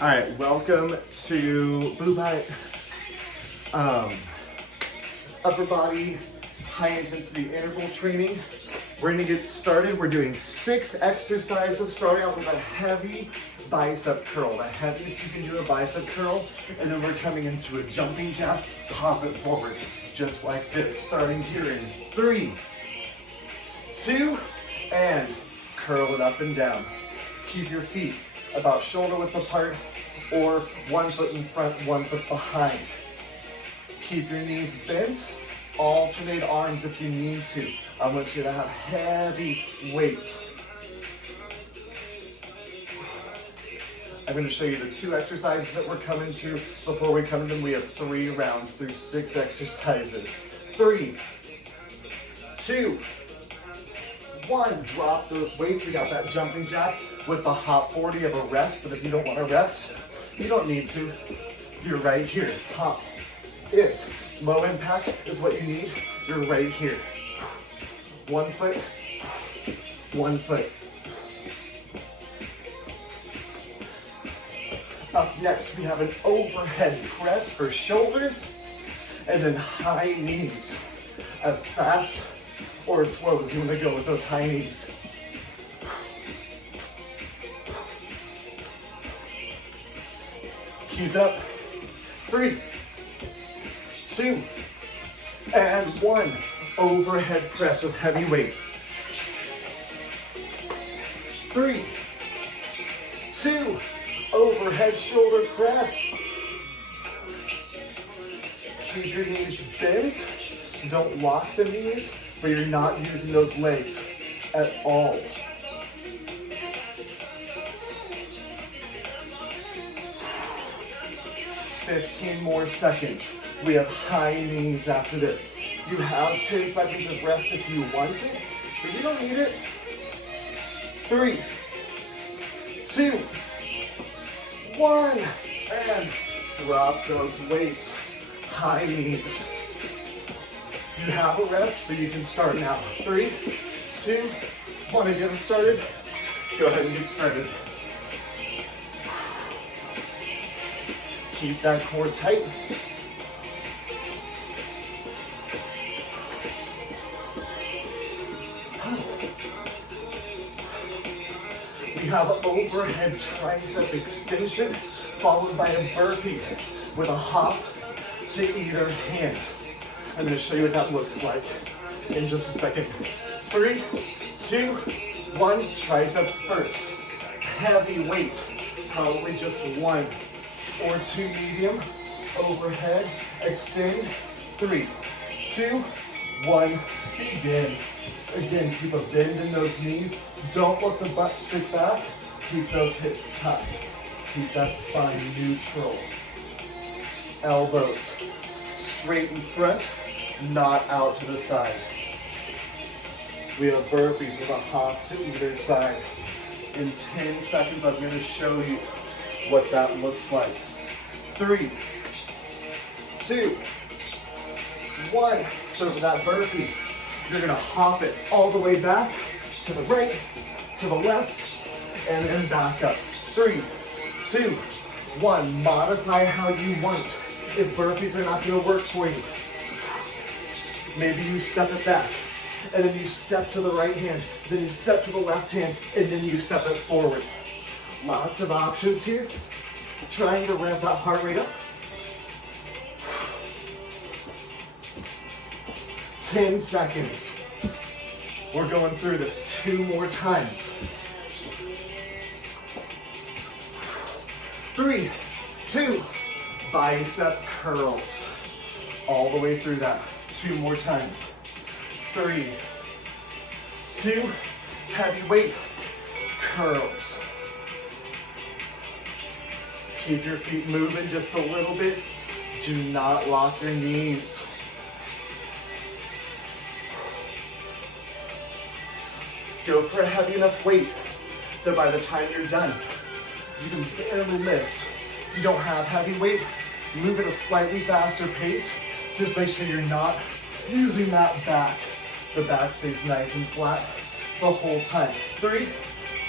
All right, welcome to Blue Bite. Upper body, high intensity interval training. We're gonna get started. We're doing 6 exercises, starting out with a heavy bicep curl, the heaviest you can do a bicep curl, and then we're coming into a jumping jack, pop it forward, just like this, starting here in 3, 2, and curl it up and down. Keep your feet about shoulder width apart, or 1 foot in front, 1 foot behind. Keep your knees bent, alternate arms if you need to. I want you to have heavy weight. I'm going to show you the 2 exercises that we're coming to. Before we come to them, we have 3 rounds through 6 exercises. 3, 2, 1. Drop those weights. We got that jumping jack with the hop 40 of a rest, but if you don't want to rest, you don't need to. You're right here. Hop. If low impact is what you need, you're right here. 1 foot, 1 foot. Up next, we have an overhead press for shoulders, and then high knees. As fast or as slow as you want to go with those high knees. Keep it up. 3, 2, and 1. Overhead press with heavy weight. 3, 2, overhead shoulder press. Keep your knees bent. Don't lock the knees, but you're not using those legs at all. 15 more seconds. We have high knees after this. You have 10 seconds of rest if you want it, but you don't need it. 3, 2, 1, and drop those weights. High knees. You have a rest, but you can start now. 3, 2, 1. If you haven't started, go ahead and get started. Keep that core tight. We have overhead tricep extension followed by a burpee with a hop to either hand. I'm going to show you what that looks like in just a second. 3, 2, 1, triceps first. Heavy weight, probably just 1 or 2 medium, overhead, extend, 3, 2, 1, begin. Again, keep a bend in those knees. Don't let the butt stick back. Keep those hips tucked. Keep that spine neutral. Elbows straight in front, not out to the side. We have burpees with a hop to either side. In 10 seconds, I'm going to show you what that looks like. 3, 2, 1. So for that burpee, you're going to hop it all the way back to the right, to the left, and then back up. 3, 2, 1. Modify how you want. If burpees are not going to work for you, maybe you step it back, and then you step to the right hand, then you step to the left hand, and then you step it forward. Lots of options here. Trying to ramp that heart rate up. 10 seconds. We're going through this 2 more times. 3, 2, bicep curls. All the way through that. 2 more times. 3, 2, heavy weight curls. Keep your feet moving just a little bit. Do not lock your knees. Go for a heavy enough weight that by the time you're done, you can barely lift. If you don't have heavy weight, move at a slightly faster pace. Just make sure you're not using that back. The back stays nice and flat the whole time. 3,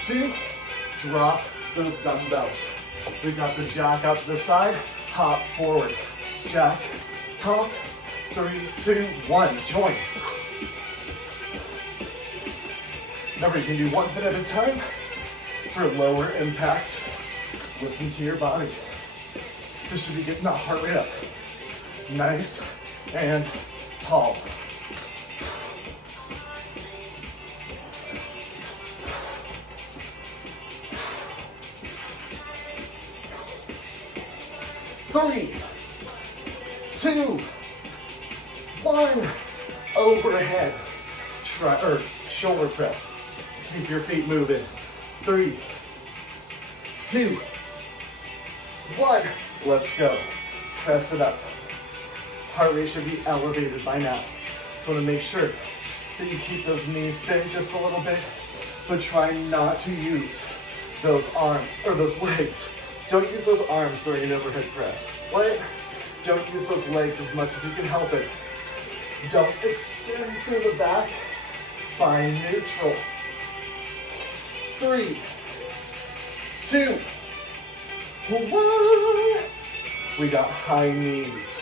2, drop those dumbbells. We got the jack out to the side, hop forward. Jack, hop, 3, 2, 1, join. Remember, you can do one foot at a time for lower impact. Listen to your body. This should be getting that heart rate up. Nice and tall. Three, 2, 1, overhead, shoulder press. Keep your feet moving. 3, 2, 1, let's go. Press it up. Heart rate should be elevated by now. So want to make sure that you keep those knees bent just a little bit, but try not to use those arms, or those legs. Don't use those arms during an overhead press. What? Don't use those legs as much as you can help it. Don't extend to the back. Spine neutral. 3, 2, 1. We got high knees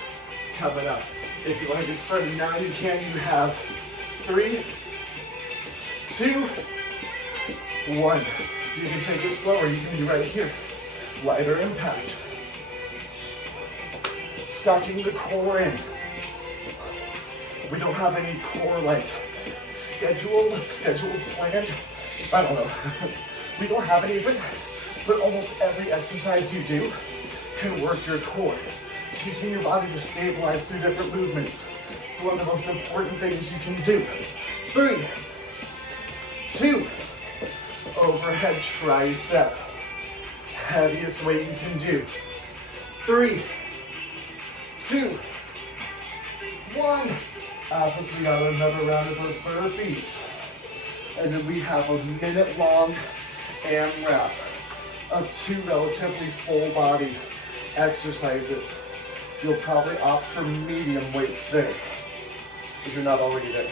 coming up. If you want to get started now, you can. You have 3, 2, 1. You can take it slower. You can be right here. Lighter impact. Sucking the core in. We don't have any core like scheduled, planned. I don't know. We don't have any of it, but almost every exercise you do can work your core. Teaching your body to stabilize through different movements is one of the most important things you can do. 3, 2, overhead tricep. Heaviest weight you can do. 3, 2, 1. After we got another round of those burpees. And then we have a minute-long AMRAP of 2 relatively full body exercises. You'll probably opt for medium weights there, if you're not already there.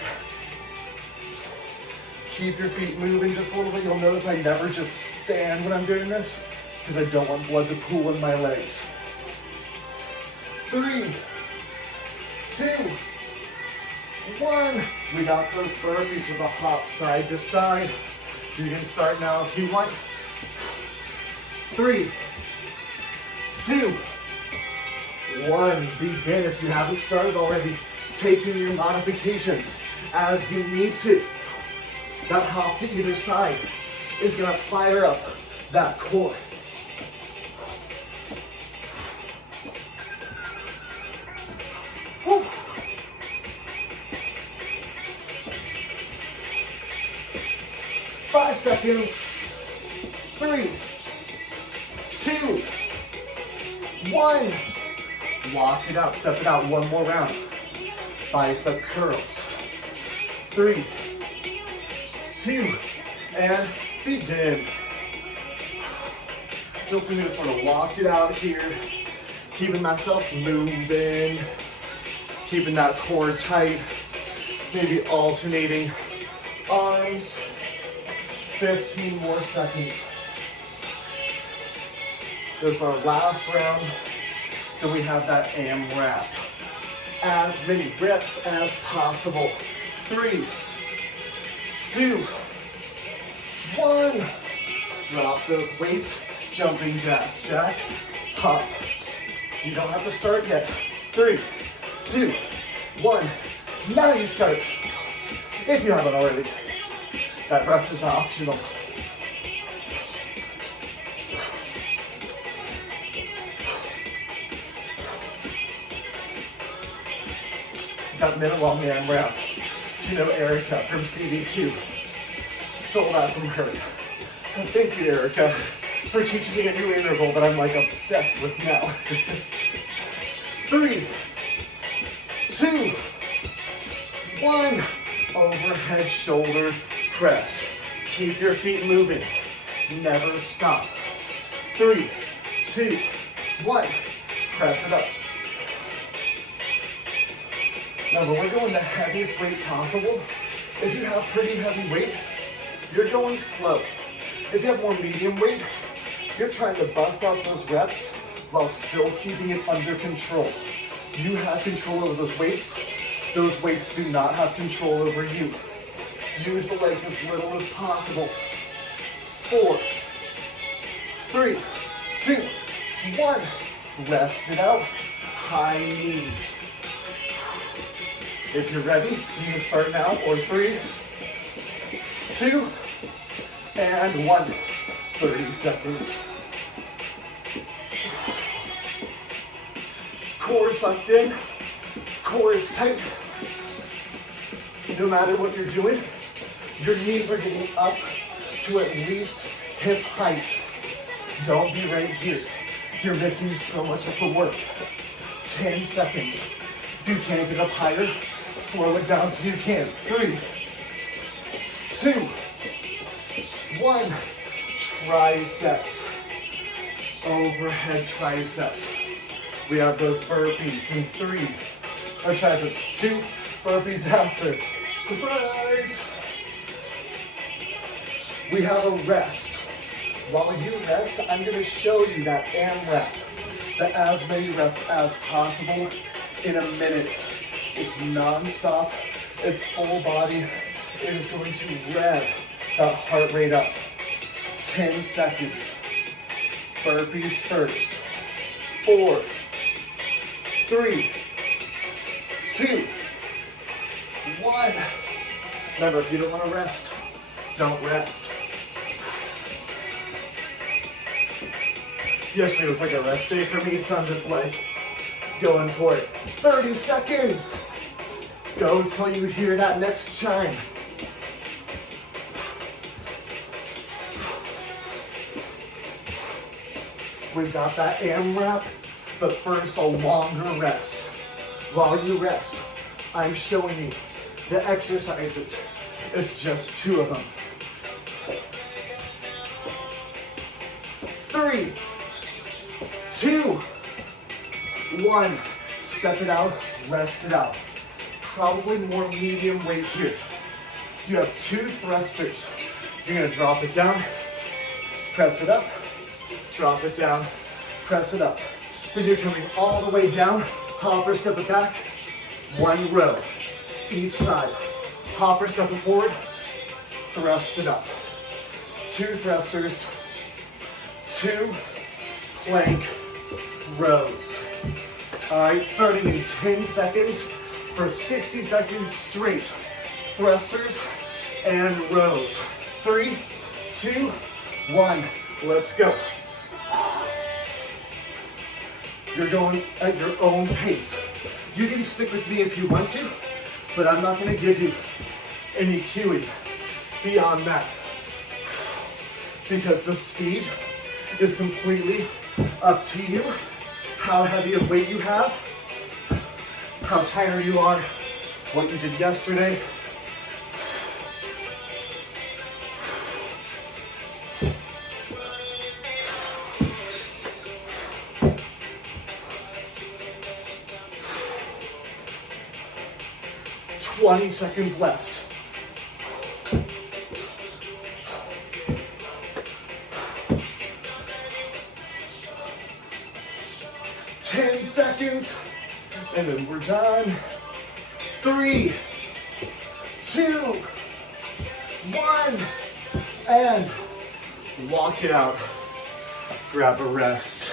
Keep your feet moving just a little bit. You'll notice I never just stand when I'm doing this, because I don't want blood to pool in my legs. 3, 2, 1. We got those burpees with a hop side to side. You can start now if you want. 3, 2, 1. Begin. If you haven't started already, taking your modifications as you need to. That hop to either side is gonna fire up that core. Whew. 5 seconds. 3, 2, 1. Lock it out, step it out, one more round. Bicep curls. 3, 2, and begin. Feels me to sort of lock it out here. Keeping myself moving. Keeping that core tight. Maybe alternating arms. 15 more seconds. This is our last round. Then we have that AMRAP. As many reps as possible. 3, 2, 1. Drop those weights. Jumping jack, jack, hop. You don't have to start yet. 3, 2, 1. Now you start. If you haven't already. That rest is optional. Got minute-long AMRAP. You know Erica from CDQ. Stole that from her. So thank you, Erica, for teaching me a new interval that I'm like obsessed with now. 3, 2, 1. Overhead shoulder press. Keep your feet moving. Never stop. 3, 2, 1. Press it up. Now, we're going the heaviest weight possible. If you have pretty heavy weight, you're going slow. If you have more medium weight, You're trying to bust out those reps while still keeping it under control. You have control over those weights. Those weights do not have control over you. Use the legs as little as possible. 4, 3, 2, 1. Rest it out. High knees. If you're ready, you can start now. Or 3, 2, and 1. 30 seconds. Core sucked in. Core is tight. No matter what you're doing, your knees are getting up to at least hip height. Don't be right here. You're missing so much of the work. 10 seconds. If you can't get up higher, slow it down so you can. 3, 2, 1. Triceps. Overhead triceps. We have those burpees in 3. Or triceps. 2 burpees after. Surprise! We have a rest. While you rest, I'm going to show you that AMRAP, the as many reps as possible in a minute. It's non-stop, it's full body. It is going to rev that heart rate up. 10 seconds. Burpees first. 4, 3, 2, 1. Remember, if you don't want to rest, don't rest. Yesterday was like a rest day for me, so I'm just like going for it. 30 seconds. Go until you hear that next chime. We've got that AMRAP, but first a longer rest. While you rest, I'm showing you the exercises. It's just 2 of them. 3, 2, 1. Step it out, rest it out. Probably more medium weight here. You have 2 thrusters. You're gonna drop it down, press it up, drop it down, press it up. Then you're coming all the way down, hopper, step it back, 1 row, each side. Hopper, step it forward, thrust it up. 2 thrusters, 2 plank rows. All right, starting in 10 seconds for 60 seconds straight. Thrusters and rows. 3, 2, 1. Let's go. You're going at your own pace. You can stick with me if you want to, but I'm not going to give you any cueing beyond that, because the speed is completely up to you. How heavy of weight you have, how tired you are, what you did yesterday. "20 seconds left. Seconds, and then we're done. 3, 2, 1, and walk it out. Grab a rest.